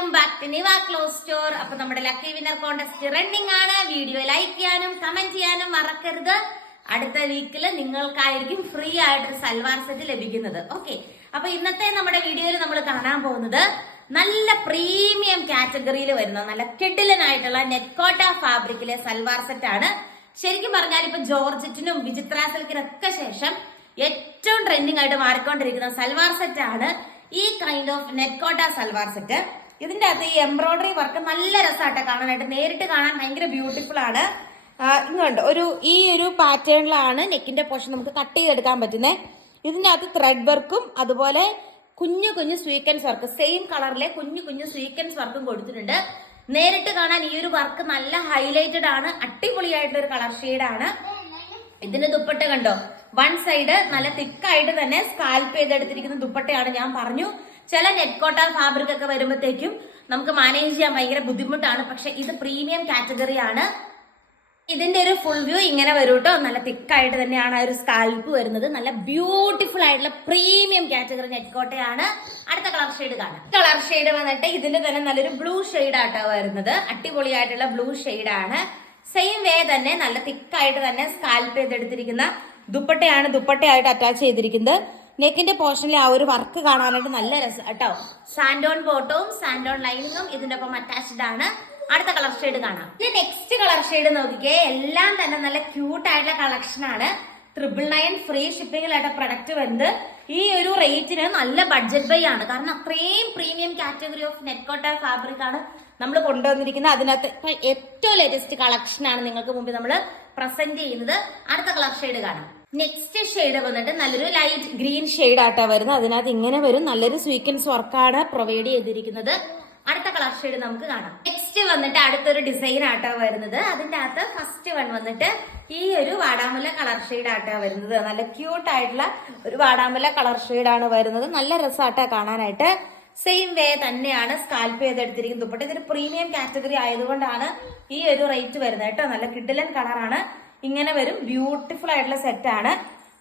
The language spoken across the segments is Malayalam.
Welcome back to Niva clothes store അപ്പൊ നമ്മുടെ ലക്കി വിന്നർ കോൺടെസ്റ്റ് റണ്ണിംഗ് ആണ്. വീഡിയോ ലൈക്ക് ചെയ്യാനും കമന്റ് ചെയ്യാനും മറക്കരുത്. അടുത്ത വീക്കിൽ നിങ്ങൾക്കായിരിക്കും ഫ്രീ ആയിട്ട് സൽവാർ സെറ്റ് ലഭിക്കുന്നത്. ഓക്കെ അപ്പൊ ഇന്നത്തെ നമ്മുടെ വീഡിയോയിൽ നമ്മൾ കാണാൻ പോകുന്നത് നല്ല പ്രീമിയം കാറ്റഗറിയിൽ വരുന്ന നല്ല കെഡിലനായിട്ടുള്ള നെറ്റ്കോട്ട ഫാബ്രിക്കിലെ സൽവാർ സെറ്റ് ആണ്. ശരിക്കും പറഞ്ഞാൽ ഇപ്പൊ ജോർജറ്റിനും വിചിത്ര സിൽക്കിനൊക്കെ ശേഷം ഏറ്റവും ട്രെൻഡിങ് ആയിട്ട് മാറിക്കൊണ്ടിരിക്കുന്ന സൽവാർ സെറ്റ് ആണ് ഈ കൈൻഡ് ഓഫ് നെറ്റ്കോട്ട സൽവാർ സെറ്റ് ഇതിന്റെ അകത്ത് ഈ എംബ്രോയിഡറി വർക്ക് നല്ല രസമായിട്ട് കാണാനായിട്ട്. നേരിട്ട് കാണാൻ ഭയങ്കര ബ്യൂട്ടിഫുൾ ആണ്. ഇങ്ങോട്ട് ഒരു ഈ ഒരു പാറ്റേണിലാണ് നെക്കിന്റെ പോർഷൻ നമുക്ക് കട്ട് ചെയ്തെടുക്കാൻ പറ്റുന്നത് ഇതിന്റെ അകത്ത് ത്രെഡ് വർക്കും അതുപോലെ കുഞ്ഞു കുഞ്ഞു സ്വീക്കൻസ് വർക്ക് സെയിം കളറിലെ കുഞ്ഞു കുഞ്ഞു സ്വീക്കൻസ് വർക്കും കൊടുത്തിട്ടുണ്ട്. നേരിട്ട് കാണാൻ ഈ ഒരു വർക്ക് നല്ല ഹൈലൈറ്റഡ് ആണ് അടിപൊളിയായിട്ടുള്ള ഒരു കളർ ആണ്. ഇതിന്റെ ദുപ്പട്ട കണ്ടോ വൺ സൈഡ് നല്ല തിക്കായിട്ട് തന്നെ സ്കാൽപ്പ് ചെയ്തെടുത്തിരിക്കുന്ന ദുപ്പട്ടയാണ് ഞാൻ പറഞ്ഞു. ചില നെറ്റ്കോട്ട ഫാബ്രിക് ഒക്കെ വരുമ്പോഴത്തേക്കും നമുക്ക് മാനേജ് ചെയ്യാൻ ഭയങ്കര ബുദ്ധിമുട്ടാണ്. പക്ഷെ ഇത് പ്രീമിയം കാറ്റഗറി ആണ്. ഇതിന്റെ ഒരു ഫുൾ വ്യൂ ഇങ്ങനെ വരും കേട്ടോ നല്ല തിക്കായിട്ട് തന്നെയാണ് ആ ഒരു സ്കാൽപ്പ് വരുന്നത്. നല്ല ബ്യൂട്ടിഫുൾ ആയിട്ടുള്ള പ്രീമിയം കാറ്റഗറി നെറ്റ്കോട്ടയാണ് അടുത്ത കളർ ഷെയ്ഡ് കാണാം. കളർ ഷെയ്ഡ് വന്നിട്ട് ഇതിന്റെ തന്നെ നല്ലൊരു ബ്ലൂ ഷെയ്ഡ് ആട്ടോ വരുന്നത്. അടിപൊളിയായിട്ടുള്ള ബ്ലൂ ഷെയ്ഡ് ആണ്. സെയിം വേ തന്നെ നല്ല തിക്കായിട്ട് തന്നെ സ്കാൽപ്പ് ചെയ്തെടുത്തിരിക്കുന്ന ദുപ്പട്ടയാണ് ദുപ്പട്ടയായിട്ട് അറ്റാച്ച് ചെയ്തിരിക്കുന്നത്. നെക്കിന്റെ പോർഷനിൽ ആ ഒരു വർക്ക് കാണാനായിട്ട് നല്ല രസം കേട്ടോ. സാൻഡോൺ ബോട്ടവും സാൻഡോൺ ലൈനിങ്ങും ഇതിന്റെ ഒപ്പം അറ്റാച്ച്ഡ് ആണ്. അടുത്ത കളർ ഷെയ്ഡ് കാണാം. ഇത് നെക്സ്റ്റ് കളർ ഷെയ്ഡ് നോക്കിക്കേ. എല്ലാം തന്നെ നല്ല ക്യൂട്ട് ആയിട്ടുള്ള കളക്ഷൻ ആണ്. ട്രിപ്പിൾ നയൻ ഫ്രീ ഷിപ്പിംഗിലായിട്ട് പ്രൊഡക്റ്റ് വരുന്നത്. ഈ ഒരു റേറ്റിന് നല്ല ബഡ്ജറ്റ് ബൈ ആണ്. കാരണം അത്രയും പ്രീമിയം കാറ്റഗറി ഓഫ് നെറ്റ്കോട്ട ഫാബ്രിക് ആണ് നമ്മൾ കൊണ്ടുവന്നിരിക്കുന്നത്. അതിനകത്ത് ഏറ്റവും ലേറ്റസ്റ്റ് കളക്ഷൻ ആണ് നിങ്ങൾക്ക് മുമ്പിൽ നമ്മൾ പ്രസന്റ് ചെയ്യുന്നത്. അടുത്ത കളർ ഷെയ്ഡ് കാണാം. നെക്സ്റ്റ് ഷെയ്ഡ് വന്നിട്ട് നല്ലൊരു ലൈറ്റ് ഗ്രീൻ ഷെയ്ഡ് ആട്ടാ വരുന്നത്. അതിനകത്ത് ഇങ്ങനെ വരും. നല്ലൊരു സ്വീക്കൻസ് വർക്കാണ് പ്രൊവൈഡ് ചെയ്തിരിക്കുന്നത്. അടുത്ത കളർ ഷെയ്ഡ് നമുക്ക് കാണാം. നെക്സ്റ്റ് വന്നിട്ട് അടുത്തൊരു ഡിസൈൻ ആട്ടാ വരുന്നത്. അതിന്റെ അകത്ത് ഫസ്റ്റ് വൺ വന്നിട്ട് ഈ ഒരു വാടാമുല കളർ ഷെയ്ഡ് ആട്ടാ വരുന്നത്. നല്ല ക്യൂട്ട് ആയിട്ടുള്ള ഒരു വാടാമുല കളർ ഷെയ്ഡ് ആണ് വരുന്നത്. നല്ല രസമാട്ടോ കാണാനായിട്ട്. സെയിം വേ തന്നെയാണ് സ്കാൽപ്പ് ചെയ്തെടുത്തിരിക്കുന്നത് ദുപ്പട്ട ഇതൊരു പ്രീമിയം കാറ്റഗറി ആയതുകൊണ്ടാണ് ഈ ഒരു റേറ്റ് വരുന്നത് കേട്ടോ. നല്ല കിഡിലൻ കളറാണ് ഇങ്ങനെ വരും. ബ്യൂട്ടിഫുൾ ആയിട്ടുള്ള സെറ്റ് ആണ്.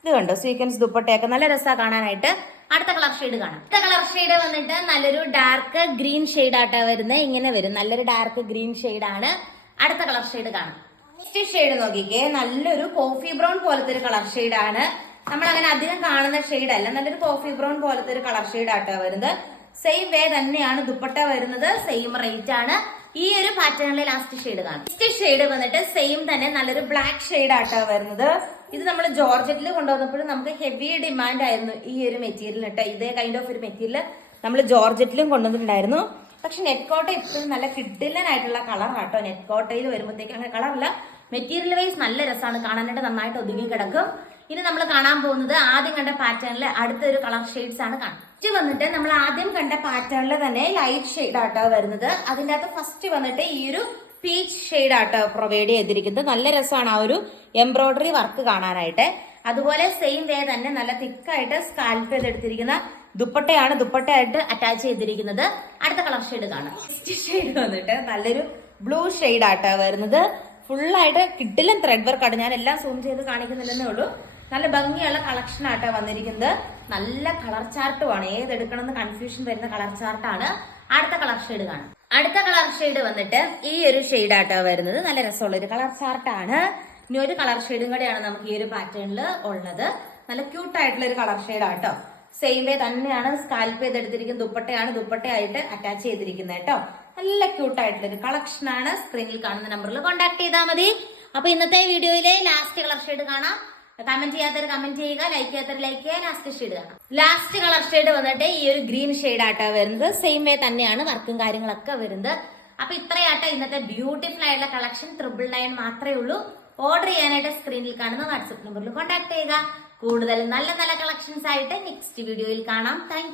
ഇത് കണ്ടോ? സീക്വൻസ് ദുപ്പട്ടയൊക്കെ. നല്ല രസമാണ് കാണാനായിട്ട്. അടുത്ത കളർ ഷെയ്ഡ് കാണാം. അടുത്ത കളർ ഷെയ്ഡ് വന്നിട്ട് നല്ലൊരു ഡാർക്ക് ഗ്രീൻ ഷെയ്ഡ് ആട്ടാ വരുന്നത് ഇങ്ങനെ വരും. നല്ലൊരു ഡാർക്ക് ഗ്രീൻ ആണ്. അടുത്ത കളർ ഷെയ്ഡ് കാണാം. നെക്സ്റ്റ് ഷെയ്ഡ് നോക്കിക്കേ. നല്ലൊരു കോഫി ബ്രൗൺ പോലത്തെ ഒരു കളർ ഷെയ്ഡ് ആണ്. നമ്മൾ അങ്ങനെ അധികം കാണുന്ന ഷെയ്ഡ് അല്ല. നല്ലൊരു കോഫി ബ്രൗൺ പോലത്തെ ഒരു കളർ ഷെയ്ഡ് ആട്ടാ വരുന്നത്. സെയിം വേ തന്നെയാണ് ദുപ്പട്ട വരുന്നത്. സെയിം റേറ്റ് ആണ്. ഈ ഒരു പാറ്റേണിലെ ലാസ്റ്റ് ഷെയ്ഡ് കാണും. ലാസ്റ്റ് ഷെയ്ഡ് വന്നിട്ട് സെയിം തന്നെ നല്ലൊരു ബ്ലാക്ക് ഷെയ്ഡ് ആട്ടോ വരുന്നത്. ഇത് നമ്മൾ ജോർജറ്റിൽ കൊണ്ടുവന്നപ്പോഴും നമുക്ക് ഹെവി ഡിമാൻഡ് ആയിരുന്നു ഈ ഒരു മെറ്റീരിയൽ കേട്ടോ ഇതേ കൈൻഡ് ഓഫ് ഒരു മെറ്റീരിയൽ നമ്മൾ ജോർജറ്റിലും കൊണ്ടുവന്നിട്ടുണ്ടായിരുന്നു. പക്ഷെ നെറ്റ് കോട്ട ഇപ്പോഴും നല്ല കിഡിലനായിട്ടുള്ള കളർ ആട്ടോ. നെറ്റ് കോട്ടയിൽ വരുമ്പോഴത്തേക്ക് അങ്ങനെ കളറല്ല മെറ്റീരിയൽ വൈസ് നല്ല രസമാണ് കാണാനായിട്ട് നന്നായിട്ട് ഒതുങ്ങി കിടക്കും. ഇനി നമ്മൾ കാണാൻ പോകുന്നത് ആദ്യം കണ്ട പാറ്റേണിൽ അടുത്തൊരു കളർ ഷെയ്ഡ്സ് ആണ് കാണുന്നത്. ഫസ്റ്റ് വന്നിട്ട് നമ്മൾ ആദ്യം കണ്ട പാറ്റേണിൽ തന്നെ ലൈറ്റ് ഷെയ്ഡ് ആട്ടോ വരുന്നത്. അതിന്റെ അകത്ത് ഫസ്റ്റ് വന്നിട്ട് ഈ ഒരു പീച്ച് ഷെയ്ഡ് ആട്ടോ പ്രൊവൈഡ് ചെയ്തിരിക്കുന്നത്. നല്ല രസമാണ് ആ ഒരു എംബ്രോയിഡറി വർക്ക് കാണാനായിട്ട്. അതുപോലെ സെയിം വേ തന്നെ നല്ല തിക്കായിട്ട് സ്കാൽപ്പ് ചെയ്തെടുത്തിരിക്കുന്ന ദുപ്പട്ടയാണ് ദുപ്പട്ടയായിട്ട് അറ്റാച്ച് ചെയ്തിരിക്കുന്നത്. അടുത്ത കളർ ഷെയ്ഡ് കാണാം. ഷെയ്ഡ് വന്നിട്ട് നല്ലൊരു ബ്ലൂ ഷെയ്ഡ് ആട്ടോ വരുന്നത് ഫുള്ളായിട്ട് കിഡിലും ത്രെഡ് വർക്കാണ് ഞാൻ എല്ലാം സൂം ചെയ്ത് കാണിക്കുന്നില്ലെന്നേ ഉള്ളൂ. നല്ല ഭംഗിയുള്ള കളക്ഷൻ ആട്ടോ വന്നിരിക്കുന്നത്. നല്ല കളർ ചാർട്ടുമാണ് ഏതെടുക്കണം എന്ന് കൺഫ്യൂഷൻ വരുന്ന കളർ ചാർട്ടാണ് അടുത്ത കളർ ഷെയ്ഡ് കാണാം. അടുത്ത കളർ ഷെയ്ഡ് വന്നിട്ട് ഈ ഒരു ഷെയ്ഡ് ആട്ടോ വരുന്നത്. നല്ല രസമുള്ള ഒരു കളർ ചാർട്ടാണ് ഇനി ഒരു കളർ ഷെയ്ഡും കൂടെയാണ് നമുക്ക് ഈ ഒരു പാറ്റേണിൽ ഉള്ളത്. നല്ല ക്യൂട്ട് ആയിട്ടുള്ള ഒരു കളർ ഷെയ്ഡ് ആട്ടോ. സെയിം വേ തന്നെയാണ് സ്കാൽപ്പ് ചെയ്തെടുത്തിരിക്കുന്ന ദുപ്പട്ടയാണ് ദുപ്പട്ടയായിട്ട് അറ്റാച്ച് ചെയ്തിരിക്കുന്നത് കേട്ടോ. നല്ല ക്യൂട്ട് ആയിട്ടുള്ള ഒരു കളക്ഷൻ ആണ്. സ്ക്രീനിൽ കാണുന്ന നമ്പറിൽ കോൺടാക്ട് ചെയ്താൽ മതി. അപ്പൊ ഇന്നത്തെ വീഡിയോയിലെ ലാസ്റ്റ് കളർ ഷെയ്ഡ് കാണാം. കമന്റ് ചെയ്യാത്തവർ കമന്റ് ചെയ്യുക ലൈക്ക് ചെയ്യാത്തവർ ലൈക്ക് ചെയ്യുക ലാസ്റ്റ് ഷെയ്ഡ് കാണാം. ലാസ്റ്റ് കളർ ഷെയ്ഡ് വന്നിട്ട് ഈ ഒരു ഗ്രീൻ ഷെയ്ഡ് ആട്ടോ വരുന്നത്. സെയിം വേ തന്നെയാണ് വർക്കും കാര്യങ്ങളൊക്കെ വരുന്നത്. അപ്പൊ ഇത്രയാട്ടോ ഇന്നത്തെ ബ്യൂട്ടിഫുൾ ആയിട്ടുള്ള കളക്ഷൻ ട്രിപ്പിൾ നയൻ മാത്രമേ ഉള്ളൂ. ഓർഡർ ചെയ്യാനായിട്ട് സ്ക്രീനിൽ കാണുന്ന വാട്സപ്പ് നമ്പറിൽ കോൺടാക്ട് ചെയ്യുക. കൂടുതൽ നല്ല നല്ല കളക്ഷൻസ് ആയിട്ട് നെക്സ്റ്റ് വീഡിയോയിൽ കാണാം. താങ്ക്